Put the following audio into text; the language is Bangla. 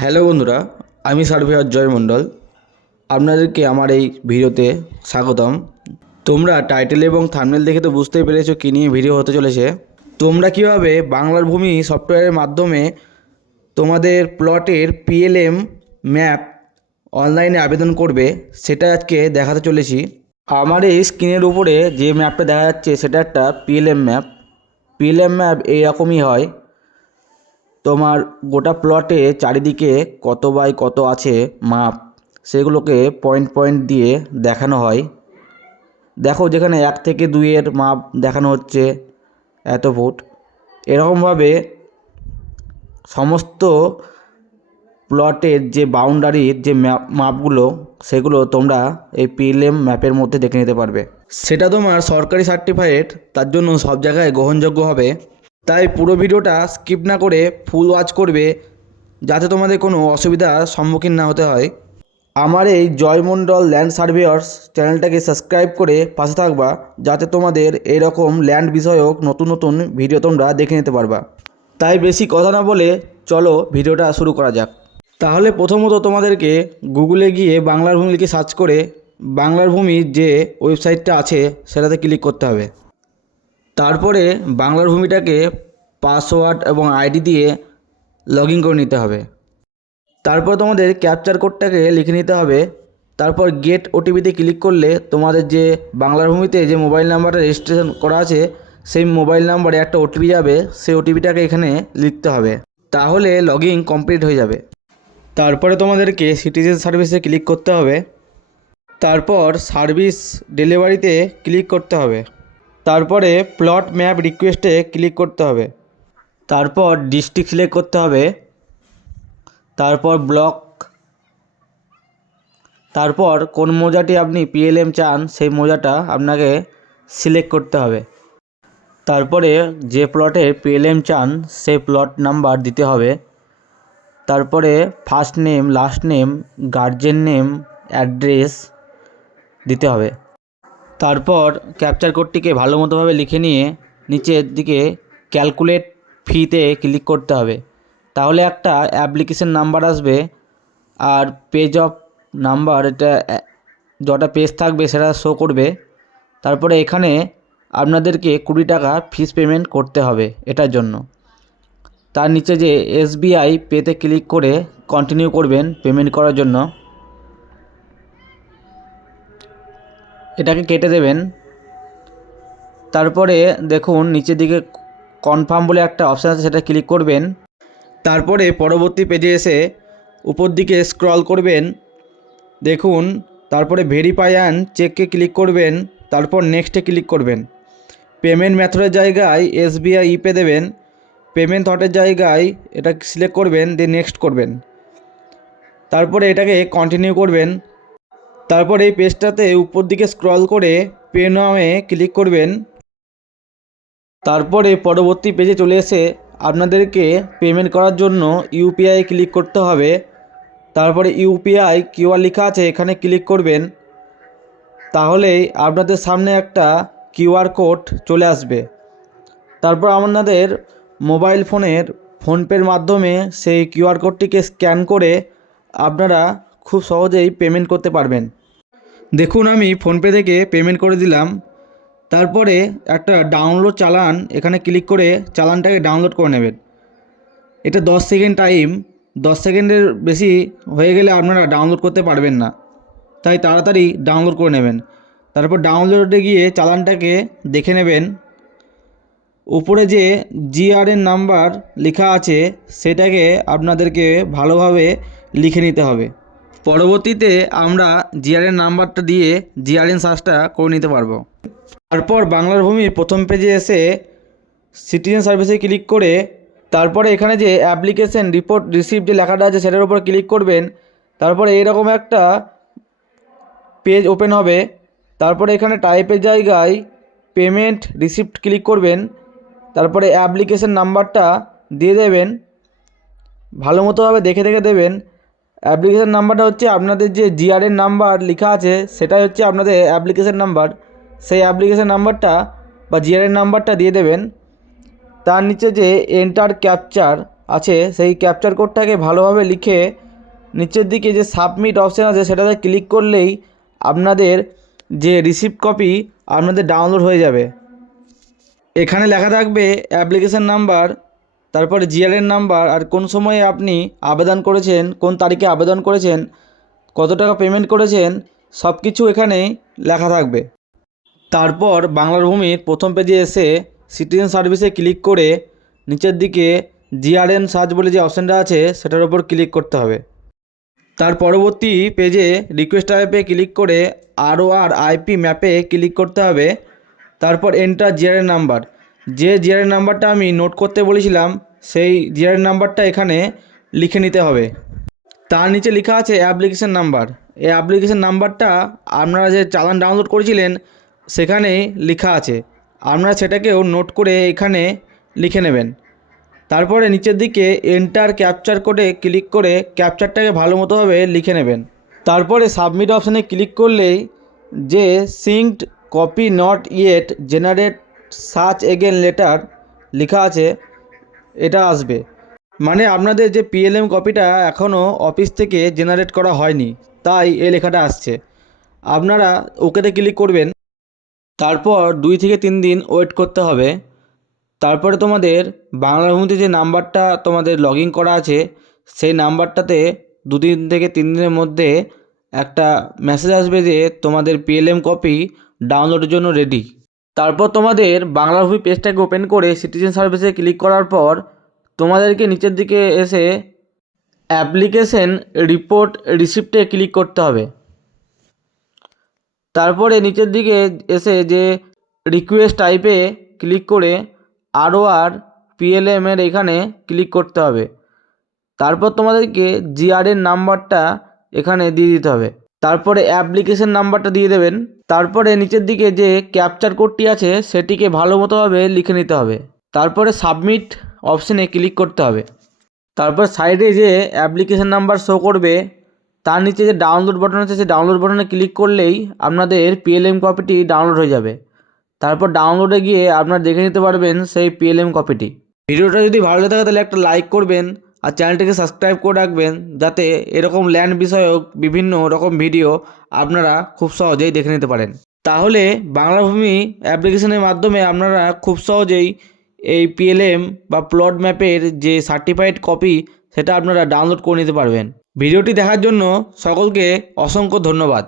হ্যালো বন্ধুরা, আমি সার্ভেয়ার জয় মণ্ডল। আপনাদেরকে আমার এই ভিডিওতে স্বাগতম। তোমরা টাইটেল এবং থাম্বনেল দেখে তো বুঝতেই পেরেছো কী নিয়ে ভিডিও হতে চলেছে। তোমরা কীভাবে বাংলার ভূমি সফটওয়্যারের মাধ্যমে তোমাদের প্লটের পিএলএম ম্যাপ অনলাইনে আবেদন করবে, সেটা আজকে দেখাতে চলেছি। আমার এই স্ক্রিনের উপরে যে ম্যাপটা দেখা যাচ্ছে সেটা একটা পিএলএম ম্যাপ। পিএলএম ম্যাপ এইরকমই হয়। তোমার গোটা প্লটে চারিদিকে কত বাই কত আছে মাপ, সেগুলোকে পয়েন্ট পয়েন্ট দিয়ে দেখানো হয়। দেখো, যেখানে 1 থেকে 2-এর মাপ দেখানো হচ্ছে এত ফুট। এরকমভাবে সমস্ত প্লটের যে বাউন্ডারির যে মাপগুলো, সেগুলো তোমরা এই পিএলএম ম্যাপের মধ্যে দেখে নিতে পারবে। সেটা তোমার সরকারি সার্টিফাইড, তার জন্য সব জায়গায় গ্রহণযোগ্য হবে। তাই পুরো ভিডিওটা স্কিপ না করে ফুল ওয়াচ করবে, যাতে তোমাদের কোনো অসুবিধার সম্মুখীন না হতে হয়। আমার এই জয়মণ্ডল ল্যান্ড সার্ভেয়ার্স চ্যানেলটাকে সাবস্ক্রাইব করে পাশে থাকবা, যাতে তোমাদের এরকম ল্যান্ড বিষয়ক নতুন নতুন ভিডিও তোমরা দেখে নিতে পারবা। তাই বেশি কথা না বলে চলো ভিডিওটা শুরু করা যাক। তাহলে প্রথমত তোমাদেরকে গুগলে গিয়ে বাংলার ভূমি লিখে সার্চ করে বাংলার ভূমির যে ওয়েবসাইটটা আছে সেটাতে ক্লিক করতে হবে। তারপরে বাংলার ভূমিটাকে পাসওয়ার্ড এবং আইডি দিয়ে লগ ইন করে নিতে হবে। তারপর তোমাদের ক্যাপচার কোডটাকে লিখে নিতে হবে। তারপর গেট ওটিপিতে ক্লিক করলে তোমাদের যে বাংলার ভূমিতে যে মোবাইল নাম্বারটা রেজিস্ট্রেশন করা আছে সেই মোবাইল নাম্বারে একটা ওটিপি যাবে, সেই ওটিপিটাকে এখানে লিখতে হবে। তাহলে লগ ইন কমপ্লিট হয়ে যাবে। তারপরে তোমাদেরকে সিটিজেন সার্ভিসে ক্লিক করতে হবে। তারপর সার্ভিস ডেলিভারিতে ক্লিক করতে হবে। তারপরে প্লট ম্যাপ রিকোয়েস্টে ক্লিক করতে হবে। তারপর ডিস্ট্রিক্ট সিলেক্ট করতে হবে। তারপর ব্লক, তারপর কোন মৌজাটি আপনি পিএলএম চান সেই মৌজাটা আপনাকে সিলেক্ট করতে হবে। তারপরে যে প্লটে পিএলএম চান সেই প্লট নাম্বার দিতে হবে। তারপরে first name, last name, guardian name, address দিতে হবে। তারপর ক্যাপচার কোডটিকে ভালো মতোভাবে লিখে নিয়ে নিচের দিকে ক্যালকুলেট ফিতে ক্লিক করতে হবে। তাহলে একটা অ্যাপ্লিকেশন নাম্বার আসবে আর পেজ অফ নাম্বার, এটা যটা পেজ থাকবে সেটা শো করবে। তারপরে এখানে আপনাদেরকে 20 টাকা ফিস পেমেন্ট করতে হবে এটার জন্য। তার নিচে যে এসবিআই পেতে ক্লিক করে কন্টিনিউ করবেন পেমেন্ট করার জন্য। এটাকে কেটে দেবেন। তারপরে দেখুন নিচের দিকে কনফার্ম বলে একটা অপশান আছে, সেটা ক্লিক করবেন। তারপরে পরবর্তী পেজে এসে উপর দিকে স্ক্রল করবেন, দেখুন তারপরে ভেরিফাই অ্যান্ড চেককে ক্লিক করবেন। তারপর নেক্সটে ক্লিক করবেন। পেমেন্ট মেথডের জায়গায় এসবিআই ইপে দেবেন। পেমেন্ট থটের জায়গায় এটা সিলেক্ট করবেন, দিয়ে নেক্সট করবেন। তারপরে এটাকে কন্টিনিউ করবেন। তারপর এই পেজটাতে উপর দিকে স্ক্রল করে পে নাওয়ে ক্লিক করবেন। তারপরে পরবর্তী পেজে চলে এসে আপনাদেরকে পেমেন্ট করার জন্য ইউপিআই ক্লিক করতে হবে। তারপরে ইউপিআই কিউআর লেখা আছে, এখানে ক্লিক করবেন। তাহলেই আপনাদের সামনে একটা কিউআর কোড চলে আসবে। তারপর আপনাদের মোবাইল ফোনের ফোনপের মাধ্যমে সেই কিউআর কোডটিকে স্ক্যান করে আপনারা খুব সহজেই পেমেন্ট করতে পারবেন। দেখুন আমি ফোনপে থেকে পেমেন্ট করে দিলাম। তারপরে একটা ডাউনলোড চালান, এখানে ক্লিক করে চালানটাকে ডাউনলোড করে নেবেন। এটা 10 সেকেন্ড টাইম, 10 সেকেন্ডের বেশি হয়ে গেলে আপনারা ডাউনলোড করতে পারবেন না, তাই তাড়াতাড়ি ডাউনলোড করে নেবেন। তারপর ডাউনলোডে গিয়ে চালানটাকে দেখে নেবেন। উপরে যে জিআরএন নাম্বার লেখা আছে সেটাকে আপনাদেরকে ভালোভাবে লিখে নিতে হবে। পরবর্তীতে আমরা জিআরএন নাম্বারটা দিয়ে জিআরএন সার্চটা করে নিতে পারবো। তারপর বাংলার ভূমির প্রথম পেজে এসে সিটিজেন সার্ভিসে ক্লিক করে তারপরে এখানে যে অ্যাপ্লিকেশন রিপোর্ট রিসিভ যে লেখাটা আছে সেটার উপর ক্লিক করবেন। তারপরে এইরকম একটা পেজ ওপেন হবে। তারপরে এখানে টাইপের জায়গায় পেমেন্ট রিসিপ্ট ক্লিক করবেন। তারপরে অ্যাপ্লিকেশন নাম্বারটা দিয়ে দেবেন, ভালো মতোভাবে দেখে দেখে দেবেন। অ্যাপ্লিকেশন নাম্বারটা হচ্ছে আপনাদের যে জিআরএন নাম্বার লেখা আছে সেটাই হচ্ছে আপনাদের অ্যাপ্লিকেশন নাম্বার। সেই অ্যাপ্লিকেশন নাম্বারটা বা জিআরএন নাম্বারটা দিয়ে দেবেন। তার নিচে যে এন্টার ক্যাপচার আছে সেই ক্যাপচার কোডটাকে ভালোভাবে লিখে নিচের দিকে যে সাবমিট অপশান আছে সেটাতে ক্লিক করলেই আপনাদের যে রিসিপ্ট কপি আপনাদের ডাউনলোড হয়ে যাবে। এখানে লেখা থাকবে অ্যাপ্লিকেশান নাম্বার, তারপরে জিআরএন নাম্বার, আর কোন সময়ে আপনি আবেদন করেছেন, কোন তারিখে আবেদন করেছেন, কত টাকা পেমেন্ট করেছেন, সব কিছু এখানে লেখা থাকবে। তারপর বাংলার ভূমির প্রথম পেজে এসে সিটিজেন সার্ভিসে ক্লিক করে নিচের দিকে জিআরএন সার্চ বলে যে অপশানটা আছে সেটার উপর ক্লিক করতে হবে। তার পরবর্তী পেজে রিকোয়েস্ট টাইপে ক্লিক করে ROR IP ম্যাপে ক্লিক করতে হবে। তারপর এন্টার জিআরএন নাম্বার, যে জিআরএন নাম্বারটা আমি নোট করতে বলেছিলাম সেই জিআরএন নাম্বারটা এখানে লিখে নিতে হবে। তার নিচে লেখা আছে অ্যাপ্লিকেশান নাম্বার, এই অ্যাপ্লিকেশান নাম্বারটা আপনারা যে চালান ডাউনলোড করেছিলেন সেখানে লেখা আছে, আপনারা সেটাকেও নোট করে এখানে লিখে নেবেন। তারপরে নিচের দিকে এন্টার ক্যাপচার কোডে ক্লিক করে ক্যাপচারটাকে ভালো মতোভাবে লিখে নেবেন। তারপরে সাবমিট অপশানে ক্লিক করলেই যে synced copy not yet generate search again later লেখা আছে এটা আসবে, মানে আপনাদের যে PLM কপিটা এখনও অফিস থেকে জেনারেট করা হয়নি, তাই এই লেখাটা আসছে। আপনারা ওকেতে ক্লিক করবেন। তারপর 2 থেকে 3 দিন ওয়েট করতে হবে। তারপরে তোমাদের বাংলার ভূমিতে যে নাম্বারটা তোমাদের লগ ইন করা আছে সেই নাম্বারটাতে 2 দিন থেকে 3 দিনের মধ্যে একটা মেসেজ আসবে যে তোমাদের PLM কপি ডাউনলোডের জন্য রেডি। তারপর তোমাদের বাংলার ভূমি পেজটাকে ওপেন করে সিটিজেন সার্ভিসে ক্লিক করার পর তোমাদেরকে নিচের দিকে এসে অ্যাপ্লিকেশন রিপোর্ট রিসিপ্টে ক্লিক করতে হবে। তারপরে নিচের দিকে এসে যে রিকোয়েস্ট টাইপে ক্লিক করে ROR PLM এর এখানে ক্লিক করতে হবে। তারপর তোমাদেরকে জিআরএন নাম্বারটা এখানে দিয়ে দিতে হবে। তারপরে অ্যাপ্লিকেশন নাম্বারটা দিয়ে দেবেন। তারপরে নিচের দিকে যে ক্যাপচার কোডটি আছে সেটিকে ভালো মতোভাবে লিখে নিতে হবে। তারপরে সাবমিট অপশানে ক্লিক করতে হবে। তারপর সাইডে যে অ্যাপ্লিকেশন নাম্বার শো করবে তার নিচে যে ডাউনলোড বাটন আছে সেই ডাউনলোড বাটনে ক্লিক করলেই আপনাদের PLM কপিটি ডাউনলোড হয়ে যাবে। তারপর ডাউনলোডে গিয়ে আপনারা দেখে নিতে পারবেন সেই PLM কপিটি। ভিডিওটা যদি ভালো লাগে থাকে তাহলে একটা লাইক করবেন আর চ্যানেলটিকে সাবস্ক্রাইব করে রাখবেন, যাতে এরকম ল্যান্ড বিষয়ক বিভিন্ন রকম ভিডিও আপনারা খুব সহজেই দেখে নিতে পারেন। তাহলে বাংলা ভূমি অ্যাপ্লিকেশনের মাধ্যমে আপনারা খুব সহজেই এই PLM বা প্লট ম্যাপের যে সার্টিফাইড কপি সেটা আপনারা ডাউনলোড করে নিতে পারবেন। ভিডিওটি দেখার জন্য সকলকে অসংখ্য ধন্যবাদ।